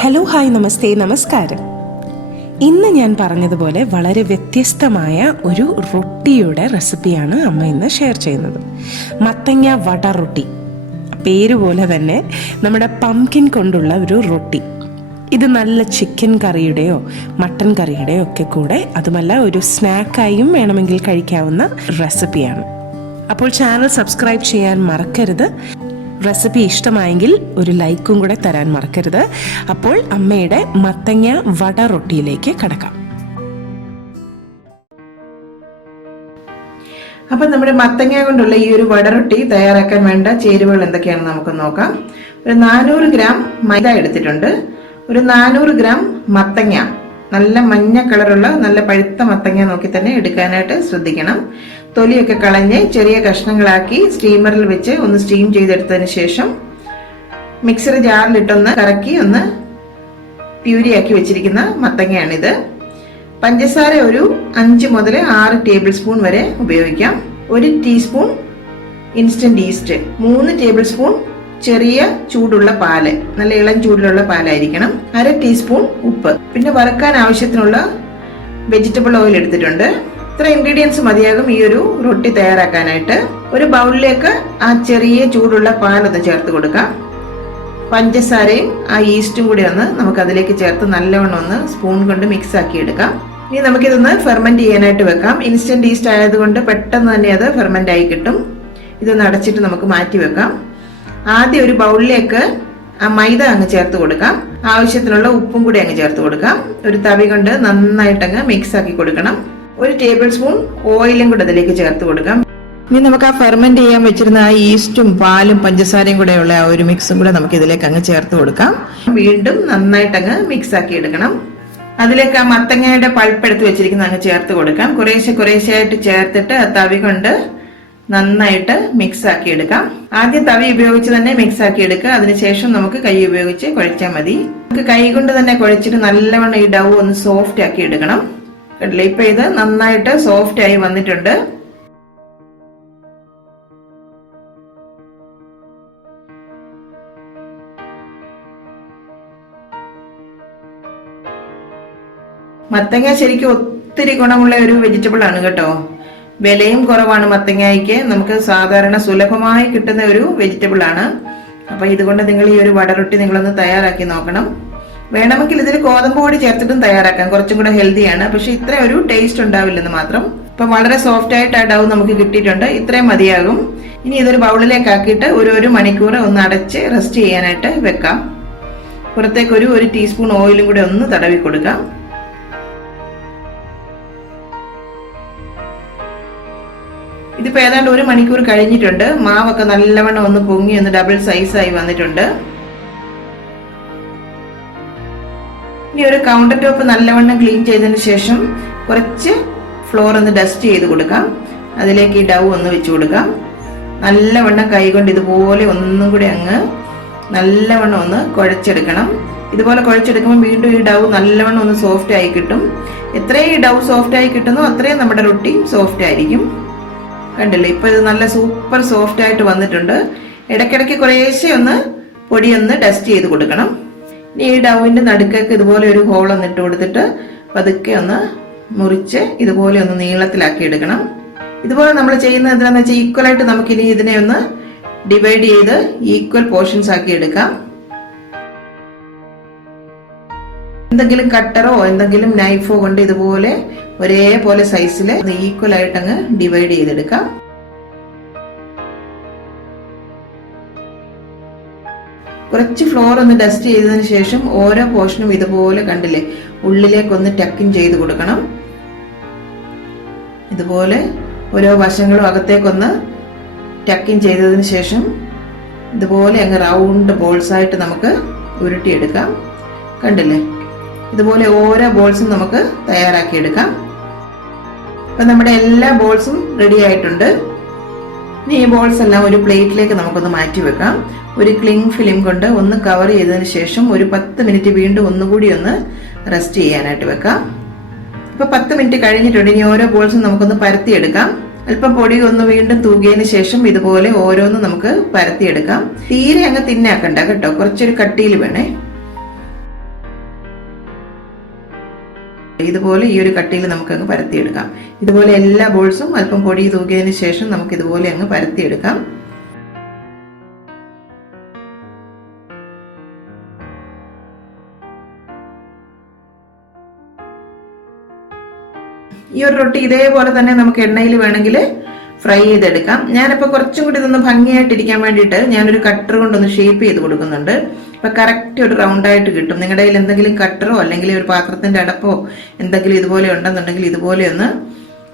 Hello hi നമസ്തേ നമസ്കാരം. ഇന്ന് ഞാൻ പറഞ്ഞതുപോലെ വളരെ വ്യത്യസ്തമായ ഒരു റൊട്ടിയുടെ റെസിപ്പിയാണ് അമ്മ ഇന്ന് ഷെയർ ചെയ്യുന്നത്. മത്തങ്ങ വട റൊട്ടി. പേര് പോലെ തന്നെ നമ്മുടെ പംകിൻ കൊണ്ടുള്ള ഒരു റൊട്ടി. ഇത് നല്ല ചിക്കൻ കറിയുടെയോ മട്ടൻ കറിയുടെയോ ഒക്കെ കൂടെ, അതുമല്ല ഒരു സ്നാക്കായും വേണമെങ്കിൽ കഴിക്കാവുന്ന റെസിപ്പിയാണ്. അപ്പോൾ ചാനൽ സബ്സ്ക്രൈബ് ചെയ്യാൻ മറക്കരുത്. റെസിപ്പി ഇഷ്ടമായെങ്കിൽ ഒരു ലൈക്കും കൂടെ തരാൻ മറക്കരുത്. അപ്പോൾ അമ്മയുടെ മത്തങ്ങ വട റൊട്ടിയിലേക്ക് കടക്കാം. അപ്പം നമ്മുടെ മത്തങ്ങ കൊണ്ടുള്ള ഈ ഒരു വട റൊട്ടി തയ്യാറാക്കാൻ വേണ്ട ചേരുവകൾ എന്തൊക്കെയാണെന്ന് നമുക്ക് നോക്കാം. ഒരു 400 ഗ്രാം മൈദ എടുത്തിട്ടുണ്ട്. ഒരു 400 ഗ്രാം മത്തങ്ങ, നല്ല മഞ്ഞ കളറുള്ള നല്ല പഴുത്ത മത്തങ്ങ നോക്കി തന്നെ എടുക്കാനായിട്ട് ശ്രദ്ധിക്കണം. തൊലിയൊക്കെ കളഞ്ഞ് ചെറിയ കഷ്ണങ്ങളാക്കി സ്റ്റീമറിൽ വെച്ച് ഒന്ന് സ്റ്റീം ചെയ്തെടുത്തതിന് ശേഷം മിക്സർ ജാറിലിട്ടൊന്ന് കറക്കി ഒന്ന് പ്യൂരിയാക്കി വെച്ചിരിക്കുന്ന മത്തങ്ങയാണിത്. പഞ്ചസാര ഒരു 5 മുതൽ 6 ടേബിൾ സ്പൂൺ വരെ ഉപയോഗിക്കാം. 1 teaspoon instant east, 3 table spoon ചെറിയ ചൂടുള്ള പാല്, നല്ല ഇളം ചൂടിലുള്ള പാലായിരിക്കണം, 1/2 ടീസ്പൂൺ ഉപ്പ്, പിന്നെ വറുക്കാൻ ആവശ്യത്തിനുള്ള വെജിറ്റബിൾ ഓയിൽ എടുത്തിട്ടുണ്ട്. ഇത്ര ഇൻഗ്രീഡിയൻസ് മതിയാകും ഈ ഒരു റൊട്ടി തയ്യാറാക്കാനായിട്ട്. ഒരു ബൗളിലേക്ക് ആ ചെറിയ ചൂടുള്ള പാലൊന്ന് ചേർത്ത് കൊടുക്കാം. പഞ്ചസാരയും ആ ഈസ്റ്റും കൂടി ഒന്ന് നമുക്ക് അതിലേക്ക് ചേർത്ത് നല്ലവണ്ണം ഒന്ന് സ്പൂൺ കൊണ്ട് മിക്സ് ആക്കി എടുക്കാം. ഇനി നമുക്കിതൊന്ന് ഫെർമെന്റ് ചെയ്യാനായിട്ട് വെക്കാം. ഇൻസ്റ്റന്റ് ഈസ്റ്റ് ആയതുകൊണ്ട് പെട്ടെന്ന് തന്നെ അത് ഫെർമെന്റ് ആയി കിട്ടും. ഇതൊന്ന് അടച്ചിട്ട് നമുക്ക് മാറ്റി വെക്കാം. ആദ്യം ഒരു ബൗളിലേക്ക് ആ മൈദ അങ്ങ് ചേർത്ത് കൊടുക്കാം. ആവശ്യത്തിനുള്ള ഉപ്പും കൂടി അങ്ങ് ചേർത്ത് കൊടുക്കാം. ഒരു തവി കൊണ്ട് നന്നായിട്ടങ്ങ് മിക്സ് ആക്കി കൊടുക്കണം. 1 ടേബിൾ സ്പൂൺ ഓയിലും കൂടെ അതിലേക്ക് ചേർത്ത് കൊടുക്കാം. ഇനി നമുക്ക് ആ ഫെർമെന്റ് ചെയ്യാൻ വെച്ചിരുന്ന ആ ഈസ്റ്റും പാലും പഞ്ചസാരയും കൂടെ ഉള്ള ആ ഒരു മിക്സും കൂടെ നമുക്ക് ഇതിലേക്ക് അങ്ങ് ചേർത്ത് കൊടുക്കാം. വീണ്ടും നന്നായിട്ട് അങ്ങ് മിക്സ് ആക്കി എടുക്കണം. അതിലേക്ക് ആ മത്തങ്ങയുടെ പൾപ്പ് എടുത്ത് വെച്ചിരിക്കുന്ന അങ്ങ് ചേർത്ത് കൊടുക്കാം. കുറേശ്ശെ ആയിട്ട് ചേർത്തിട്ട് ആ തവി കൊണ്ട് നന്നായിട്ട് മിക്സ് ആക്കി എടുക്കാം. ആദ്യം തവി ഉപയോഗിച്ച് തന്നെ മിക്സ് ആക്കി എടുക്കുക. അതിനുശേഷം നമുക്ക് കൈ ഉപയോഗിച്ച് കുഴച്ചാൽ മതി. നമുക്ക് കൈ കൊണ്ട് തന്നെ കുഴച്ചിട്ട് നല്ലവണ്ണം ഈ ഡൗ ഒന്ന് സോഫ്റ്റ് ആക്കി എടുക്കണം. കണ്ടില്ലേ, ഇപ്പൊ ഇത് നന്നായിട്ട് സോഫ്റ്റ് ആയി വന്നിട്ടുണ്ട്. മത്തങ്ങ ശരിക്കും ഒത്തിരി ഗുണമുള്ള ഒരു വെജിറ്റബിൾ ആണ് കേട്ടോ. വിലയും കുറവാണ് മത്തങ്ങയ്ക്ക്. നമുക്ക് സാധാരണ സുലഭമായി കിട്ടുന്ന ഒരു വെജിറ്റബിൾ ആണ്. അപ്പൊ ഇതുകൊണ്ട് നിങ്ങൾ ഈ ഒരു വടറൊട്ടി നിങ്ങളൊന്ന് തയ്യാറാക്കി നോക്കണം. വേണമെങ്കിൽ ഇതിൽ ഗോതമ്പ് പൊടി ചേർത്തിട്ടും തയ്യാറാക്കാം, കുറച്ചും കൂടെ ഹെൽത്തിയാണ്. പക്ഷെ ഇത്ര ഒരു ടേസ്റ്റ് ഉണ്ടാവില്ലെന്ന് മാത്രം. ഇപ്പൊ വളരെ സോഫ്റ്റ് ആയിട്ട് ആ ഡൗ നമുക്ക് കിട്ടിയിട്ടുണ്ട്. ഇത്രയും മതിയാകും. ഇനി ഇതൊരു ബൗളിലേക്ക് ആക്കിയിട്ട് ഒരു മണിക്കൂർ ഒന്ന് അടച്ച് റെസ്റ്റ് ചെയ്യാനായിട്ട് വെക്കാം. പുറത്തേക്ക് ഒരു ടീസ്പൂൺ ഓയിലും കൂടെ ഒന്ന് തടവി കൊടുക്കാം. ഇതിപ്പോ ഏതാണ്ട് 1 മണിക്കൂർ കഴിഞ്ഞിട്ടുണ്ട്. മാവൊക്കെ നല്ലവണ്ണം ഒന്ന് പൊങ്ങി ഒന്ന് ഡബിൾ സൈസായി വന്നിട്ടുണ്ട്. ഇനി ഒരു കൗണ്ടർ ടോപ്പ് നല്ലവണ്ണം ക്ലീൻ ചെയ്തതിന് ശേഷം കുറച്ച് ഫ്ലോർ ഒന്ന് ഡസ്റ്റ് ചെയ്ത് കൊടുക്കാം. അതിലേക്ക് ഈ ഡൗ ഒന്ന് വെച്ച് കൊടുക്കാം. നല്ലവണ്ണം കൈകൊണ്ട് ഇതുപോലെ ഒന്നും കൂടി അങ്ങ് നല്ലവണ്ണം ഒന്ന് കുഴച്ചെടുക്കണം. ഇതുപോലെ കുഴച്ചെടുക്കുമ്പോൾ വീണ്ടും ഈ ഡൗ നല്ലവണ്ണം ഒന്ന് സോഫ്റ്റ് ആയി കിട്ടും. എത്രയും ഈ ഡൗ സോഫ്റ്റ് ആയി കിട്ടുന്നോ അത്രയും നമ്മുടെ റൊട്ടി സോഫ്റ്റ് ആയിരിക്കും. കണ്ടില്ലേ, ഇപ്പൊ ഇത് നല്ല സൂപ്പർ സോഫ്റ്റ് ആയിട്ട് വന്നിട്ടുണ്ട്. ഇടയ്ക്കിടയ്ക്ക് കുറേശ്ശെ ഒന്ന് പൊടിയൊന്ന് ഡസ്റ്റ് ചെയ്ത് കൊടുക്കണം. ഇനി ഈ ഡൗവിന്റെ നടുക്കൊക്കെ ഇതുപോലെ ഒരു ഹോൾ ഒന്ന് ഇട്ട് കൊടുത്തിട്ട് പതുക്കെ ഒന്ന് മുറിച്ച് ഇതുപോലെ ഒന്ന് നീളത്തിലാക്കി എടുക്കണം. ഇതുപോലെ നമ്മൾ ചെയ്യുന്നത് എന്താണെന്ന് വെച്ചാൽ ഈക്വൽ ആയിട്ട് നമുക്കിനി ഇതിനെ ഒന്ന് ഡിവൈഡ് ചെയ്ത് ഈക്വൽ പോർഷൻസ് ആക്കി എടുക്കാം. എന്തെങ്കിലും കട്ടറോ എന്തെങ്കിലും നൈഫോ കൊണ്ട് ഇതുപോലെ ഒരേപോലെ സൈസിൽ ഈക്വൽ ആയിട്ട് അങ്ങ് ഡിവൈഡ് ചെയ്തെടുക്കാം. കുറച്ച് ഫ്ലോർ ഒന്ന് ഡസ്റ്റ് ചെയ്തതിന് ശേഷം ഓരോ പോർഷനും ഇതുപോലെ കണ്ടില്ലേ ഉള്ളിലേക്കൊന്ന് ടക്കിൻ ചെയ്ത് കൊടുക്കണം. ഇതുപോലെ ഓരോ വശങ്ങളും അകത്തേക്കൊന്ന് ടക്കിൻ ചെയ്തതിന് ശേഷം ഇതുപോലെ അങ്ങ് റൗണ്ട് ബോൾസ് ആയിട്ട് നമുക്ക് ഉരുട്ടിയെടുക്കാം. കണ്ടില്ലേ, ഇതുപോലെ ഓരോ ബോൾസും നമുക്ക് തയ്യാറാക്കിയെടുക്കാം. അപ്പൊ നമ്മുടെ എല്ലാ ബോൾസും റെഡി ആയിട്ടുണ്ട്. ഇനി ഈ ബോൾസ് എല്ലാം ഒരു പ്ലേറ്റിലേക്ക് നമുക്കൊന്ന് മാറ്റി വെക്കാം. ഒരു ക്ലിങ് ഫിലിം കൊണ്ട് ഒന്ന് കവർ ചെയ്തതിന് ശേഷം ഒരു 10 മിനിറ്റ് വീണ്ടും ഒന്നുകൂടി ഒന്ന് റെസ്റ്റ് ചെയ്യാനായിട്ട് വെക്കാം. ഇപ്പൊ 10 മിനിറ്റ് കഴിഞ്ഞിട്ടുണ്ട്. ഇനി ഓരോ ബോൾസും നമുക്കൊന്ന് പരത്തിയെടുക്കാം. അല്പം പൊടി ഒന്ന് വീണ്ടും തൂകിയതിന് ശേഷം ഇതുപോലെ ഓരോന്നും നമുക്ക് പരത്തിയെടുക്കാം. തീരെ അങ്ങ് തിന്നാക്കണ്ട കേട്ടോ, കുറച്ചൊരു കട്ടിയിൽ വേണേ. ഇതുപോലെ ഈ ഒരു കട്ടിയിൽ നമുക്കങ്ങ് പരത്തിയെടുക്കാം. ഇതുപോലെ എല്ലാ ബോൾസും അല്പം പൊടി തൂക്കിയതിന് ശേഷം നമുക്ക് ഇതുപോലെ അങ്ങ് പരത്തിയെടുക്കാം. ഈ ഒരു റൊട്ടി ഇതേപോലെ തന്നെ നമുക്ക് എണ്ണയിൽ വേണമെങ്കിൽ ഫ്രൈ ചെയ്തെടുക്കാം. ഞാനിപ്പോൾ കുറച്ചും കൂടി ഇതൊന്ന് ഭംഗിയായിട്ടിരിക്കാൻ വേണ്ടിയിട്ട് ഞാനൊരു കട്ടർ കൊണ്ടൊന്ന് ഷേപ്പ് ചെയ്ത് കൊടുക്കുന്നുണ്ട്. അപ്പൊ കറക്റ്റ് ഒരു റൗണ്ടായിട്ട് കിട്ടും. നിങ്ങളുടെ കയ്യിൽ എന്തെങ്കിലും കട്ടറോ അല്ലെങ്കിൽ ഒരു പാത്രത്തിന്റെ അടപ്പോ എന്തെങ്കിലും ഇതുപോലെ ഉണ്ടെന്നുണ്ടെങ്കിൽ ഇതുപോലെ ഒന്ന്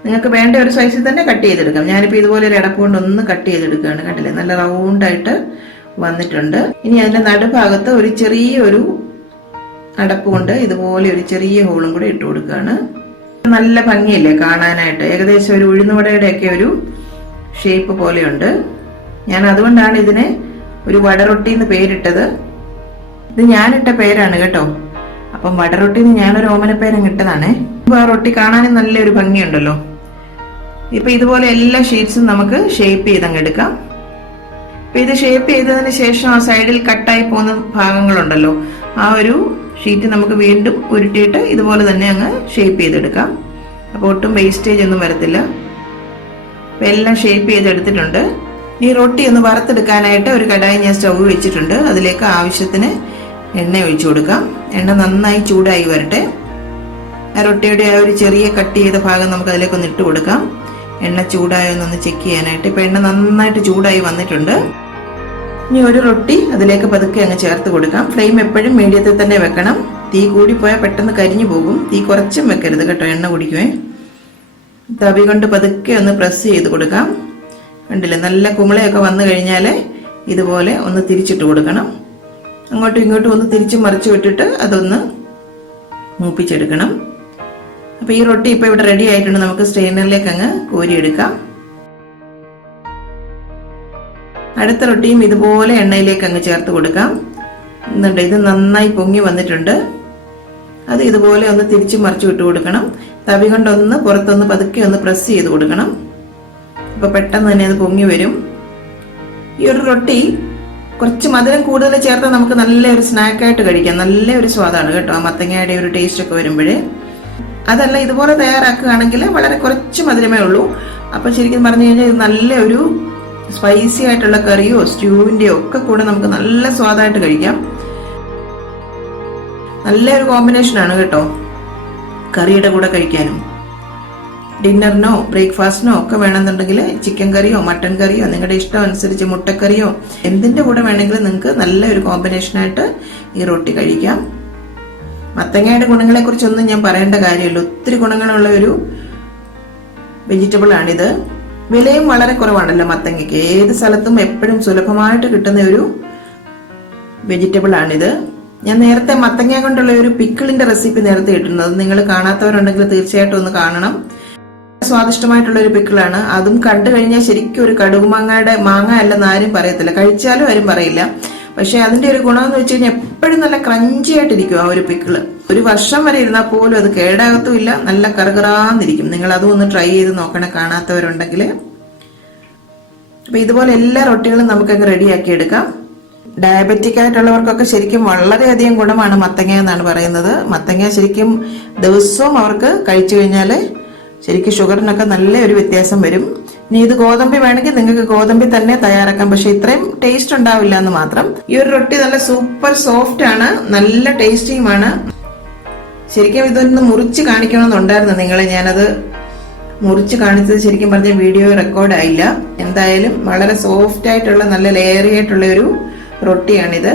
നിങ്ങൾക്ക് വേണ്ട ഒരു സൈസിൽ തന്നെ കട്ട് ചെയ്തെടുക്കാം. ഞാനിപ്പോൾ ഇതുപോലെ ഒരു അടപ്പ് കൊണ്ട് ഒന്ന് കട്ട് ചെയ്തെടുക്കുകയാണ്. കണ്ടില്ലേ, നല്ല റൗണ്ടായിട്ട് വന്നിട്ടുണ്ട്. ഇനി അതിന്റെ നടുഭാഗത്ത് ഒരു ചെറിയൊരു അടപ്പ് കൊണ്ട് ഇതുപോലെ ഒരു ചെറിയ ഹോളും കൂടെ ഇട്ട് കൊടുക്കുകയാണ്. നല്ല ഭംഗിയല്ലേ കാണാനായിട്ട്. ഏകദേശം ഒരു ഉഴുന്നുവടയുടെ ഒക്കെ ഒരു ഷേപ്പ് പോലെയുണ്ട്. ഞാൻ അതുകൊണ്ടാണ് ഇതിന് ഒരു വടറൊട്ടി എന്ന് പേരിട്ടത്. ഇത് ഞാനിട്ട പേരാണ് കേട്ടോ. അപ്പം വടറൊട്ടിന്ന് ഞാനൊരു ഓമനപ്പേരും ഇട്ടതാണേ. ഇപ്പൊ ആ റൊട്ടി കാണാനും നല്ലൊരു ഭംഗിയുണ്ടല്ലോ. ഇപ്പൊ ഇതുപോലെ എല്ലാ ഷീറ്റ്സും നമുക്ക് ഷേപ്പ് ചെയ്തങ്ങ് എടുക്കാം. ഇപ്പൊ ഇത് ഷേപ്പ് ചെയ്തതിന് ശേഷം ആ സൈഡിൽ കട്ടായി പോകുന്ന ഭാഗങ്ങളുണ്ടല്ലോ, ആ ഒരു ഷീറ്റ് നമുക്ക് വീണ്ടും ഉരുട്ടിയിട്ട് ഇതുപോലെ തന്നെ അങ്ങ് ഷേപ്പ് ചെയ്തെടുക്കാം. അപ്പോൾ ഒട്ടും വേസ്റ്റേജ് ഒന്നും വരത്തില്ല. അപ്പം എല്ലാം ഷേപ്പ് ചെയ്തെടുത്തിട്ടുണ്ട്. ഈ റൊട്ടി ഒന്ന് വറുത്തെടുക്കാനായിട്ട് ഒരു കടായി ഞാൻ സ്റ്റൗ വെച്ചിട്ടുണ്ട്. അതിലേക്ക് ആവശ്യത്തിന് എണ്ണ ഒഴിച്ചു കൊടുക്കാം. എണ്ണ നന്നായി ചൂടായി വരട്ടെ. ആ റൊട്ടിയുടെ ആ ഒരു ചെറിയ കട്ട് ചെയ്ത ഭാഗം നമുക്ക് അതിലേക്കൊന്ന് ഇട്ട് കൊടുക്കാം. എണ്ണ ചൂടായൊന്നൊന്ന് ചെക്ക് ചെയ്യാനായിട്ട്. ഇപ്പം എണ്ണ നന്നായിട്ട് ചൂടായി വന്നിട്ടുണ്ട്. ഇനി ഒരു റൊട്ടി അതിലേക്ക് പതുക്കെ അങ്ങ് ചേർത്ത് കൊടുക്കാം. ഫ്ലെയിം എപ്പോഴും മീഡിയത്തിൽ തന്നെ വെക്കണം. തീ കൂടിപ്പോയാൽ പെട്ടെന്ന് കരിഞ്ഞു പോകും. തീ കുറച്ചും വെക്കരുത് കേട്ടോ, എണ്ണ കുടിക്കുവേ. തവി കൊണ്ട് പതുക്കെ ഒന്ന് പ്രസ് ചെയ്ത് കൊടുക്കാം. കണ്ടില്ലേ, നല്ല കുമിളയൊക്കെ വന്നു കഴിഞ്ഞാൽ ഇതുപോലെ ഒന്ന് തിരിച്ചിട്ട് കൊടുക്കണം. അങ്ങോട്ടും ഇങ്ങോട്ടും ഒന്ന് തിരിച്ച് മറിച്ച് വിട്ടിട്ട് അതൊന്ന് മൂപ്പിച്ചെടുക്കണം. അപ്പോൾ ഈ റൊട്ടി ഇപ്പോൾ ഇവിടെ റെഡി ആയിട്ടുണ്ട്. നമുക്ക് സ്ട്രെയിനറിലേക്ക് അങ്ങ് കോരിയെടുക്കാം. അടുത്ത റൊട്ടിയും ഇതുപോലെ എണ്ണയിലേക്ക് അങ്ങ് ചേർത്ത് കൊടുക്കാം. എന്നിട്ട് ഇത് നന്നായി പൊങ്ങി വന്നിട്ടുണ്ട്. അത് ഇതുപോലെ ഒന്ന് തിരിച്ച് മറിച്ച് വിട്ട് കൊടുക്കണം. തവി കൊണ്ടൊന്ന് പുറത്തൊന്ന് പതുക്കെ ഒന്ന് പ്രസ് ചെയ്ത് കൊടുക്കണം. അപ്പൊ പെട്ടെന്ന് തന്നെ അത് പൊങ്ങി വരും. ഈ ഒരു റൊട്ടി കുറച്ച് മധുരം കൂടുതൽ ചേർത്താൽ നമുക്ക് നല്ലൊരു സ്നാക്കായിട്ട് കഴിക്കാം. നല്ലൊരു സ്വാദാണ് കേട്ടോ, ആ മത്തങ്ങയുടെ ഒരു ടേസ്റ്റ് ഒക്കെ വരുമ്പോഴേ. അതല്ല, ഇതുപോലെ തയ്യാറാക്കുകയാണെങ്കിൽ വളരെ കുറച്ച് മധുരമേ ഉള്ളൂ. അപ്പൊ ശരിക്കും പറഞ്ഞു കഴിഞ്ഞാൽ ഇത് നല്ലൊരു സ്പൈസി ആയിട്ടുള്ള കറിയോ സ്റ്റ്യൂവിന്റെയോ ഒക്കെ കൂടെ നമുക്ക് നല്ല സ്വാദായിട്ട് കഴിക്കാം. നല്ലൊരു കോമ്പിനേഷനാണ് കേട്ടോ കറിയുടെ കൂടെ കഴിക്കാനും. ഡിന്നറിനോ ബ്രേക്ക്ഫാസ്റ്റിനോ ഒക്കെ വേണമെന്നുണ്ടെങ്കിൽ ചിക്കൻ കറിയോ മട്ടൻ കറിയോ നിങ്ങളുടെ ഇഷ്ടം അനുസരിച്ച് മുട്ടക്കറിയോ എന്തിൻ്റെ കൂടെ വേണമെങ്കിലും നിങ്ങൾക്ക് നല്ലൊരു കോമ്പിനേഷനായിട്ട് ഈ റൊട്ടി കഴിക്കാം. മത്തങ്ങയുടെ ഗുണങ്ങളെ കുറിച്ചൊന്നും ഞാൻ പറയേണ്ട കാര്യമില്ല. ഒത്തിരി ഗുണങ്ങളുള്ള ഒരു വെജിറ്റബിൾ ആണിത്. വിലയും വളരെ കുറവാണല്ലോ മത്തങ്ങയ്ക്ക്. ഏത് സ്ഥലത്തും എപ്പോഴും സുലഭമായിട്ട് കിട്ടുന്ന ഒരു വെജിറ്റബിൾ ആണിത്. ഞാൻ നേരത്തെ മത്തങ്ങ കൊണ്ടുള്ള ഒരു പിക്കിളിന്റെ റെസിപ്പി നേരത്തെ ഇട്ടിരുന്നത്. നിങ്ങൾ കാണാത്തവരുണ്ടെങ്കിൽ തീർച്ചയായിട്ടും ഒന്ന് കാണണം. സ്വാദിഷ്ടമായിട്ടുള്ള ഒരു പിക്കിളാണ്. അതും കണ്ടു കഴിഞ്ഞാൽ ശരിക്കും ഒരു കടുകുമാങ്ങയുടെ മാങ്ങ അല്ലെന്ന് ആരും പറയത്തില്ല. കഴിച്ചാലും ആരും പറയില്ല. പക്ഷെ അതിന്റെ ഒരു ഗുണമെന്ന് വെച്ച് കഴിഞ്ഞാൽ എപ്പോഴും നല്ല ക്രഞ്ചി ആയിട്ടിരിക്കും ആ ഒരു പിക്കിള്. ഒരു വർഷം വരെ ഇരുന്നാൽ പോലും അത് കേടാകത്തുമില്ല. നല്ല കറുകറാന്നിരിക്കും. നിങ്ങൾ അതും ഒന്ന് ട്രൈ ചെയ്ത് നോക്കണം കാണാത്തവരുണ്ടെങ്കിൽ. അപ്പൊ ഇതുപോലെ എല്ലാ റൊട്ടികളും നമുക്കങ്ങ് റെഡിയാക്കി എടുക്കാം. ഡയബറ്റിക് ആയിട്ടുള്ളവർക്കൊക്കെ ശരിക്കും വളരെയധികം ഗുണമാണ് മത്തങ്ങ എന്നാണ് പറയുന്നത്. മത്തങ്ങ ശരിക്കും ദിവസവും അവർക്ക് കഴിച്ചു കഴിഞ്ഞാൽ ശരിക്കും ഷുഗറിനൊക്കെ നല്ല ഒരു വ്യത്യാസം വരും. ഇനി ഇത് ഗോതമ്പി വേണമെങ്കിൽ നിങ്ങൾക്ക് ഗോതമ്പി തന്നെ തയ്യാറാക്കാം. പക്ഷെ ഇത്രയും ടേസ്റ്റ് ഉണ്ടാവില്ല എന്ന് മാത്രം. ഈ ഒരു റൊട്ടി നല്ല സൂപ്പർ സോഫ്റ്റ് ആണ്, നല്ല ടേസ്റ്റിയുമാണ്. ശരിക്കും ഇതൊന്ന് മുറിച്ച് കാണിക്കണമെന്നുണ്ടായിരുന്നു നിങ്ങളെ. ഞാനത് മുറിച്ച് കാണിച്ചത് ശരിക്കും പറഞ്ഞ വീഡിയോ റെക്കോർഡ് ആയില്ല. എന്തായാലും വളരെ സോഫ്റ്റ് ആയിട്ടുള്ള നല്ല ലെയറി ആയിട്ടുള്ള ഒരു റൊട്ടിയാണിത്.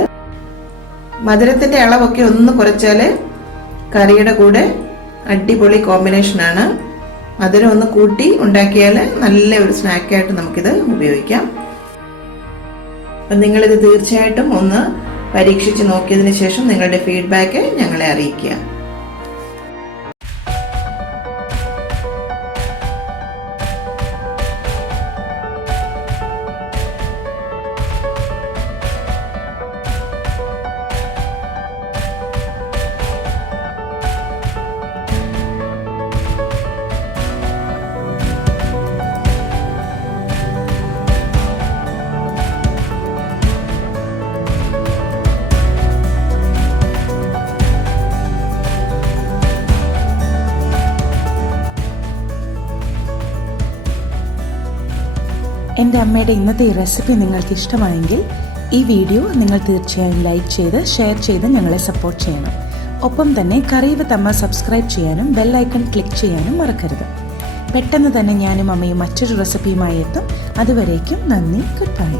മധുരത്തിന്റെ അളവൊക്കെ ഒന്ന് കുറച്ചാല് കറിയുടെ കൂടെ അടിപൊളി കോമ്പിനേഷനാണ്. മധുരം ഒന്ന് കൂട്ടി ഉണ്ടാക്കിയാൽ നല്ല ഒരു സ്നാക്കായിട്ട് നമുക്കിത് ഉപയോഗിക്കാം. അപ്പം നിങ്ങളിത് തീർച്ചയായിട്ടും ഒന്ന് പരീക്ഷിച്ച് നോക്കിയതിന് ശേഷം നിങ്ങളുടെ ഫീഡ്ബാക്ക് ഞങ്ങളെ അറിയിക്കുക. എൻ്റെ അമ്മയുടെ ഇന്നത്തെ ഈ റെസിപ്പി നിങ്ങൾക്ക് ഇഷ്ടമായെങ്കിൽ ഈ വീഡിയോ നിങ്ങൾ തീർച്ചയായും ലൈക്ക് ചെയ്ത് ഷെയർ ചെയ്ത് ഞങ്ങളെ സപ്പോർട്ട് ചെയ്യണം. ഒപ്പം തന്നെ കറി വിത്ത് അമ്മ സബ്സ്ക്രൈബ് ചെയ്യാനും ബെൽ ഐക്കൺ ക്ലിക്ക് ചെയ്യാനും മറക്കരുത്. പെട്ടെന്ന് തന്നെ ഞാനും അമ്മയും മറ്റൊരു റെസിപ്പിയുമായി എത്തും. അതുവരേക്കും നന്ദി. Good bye.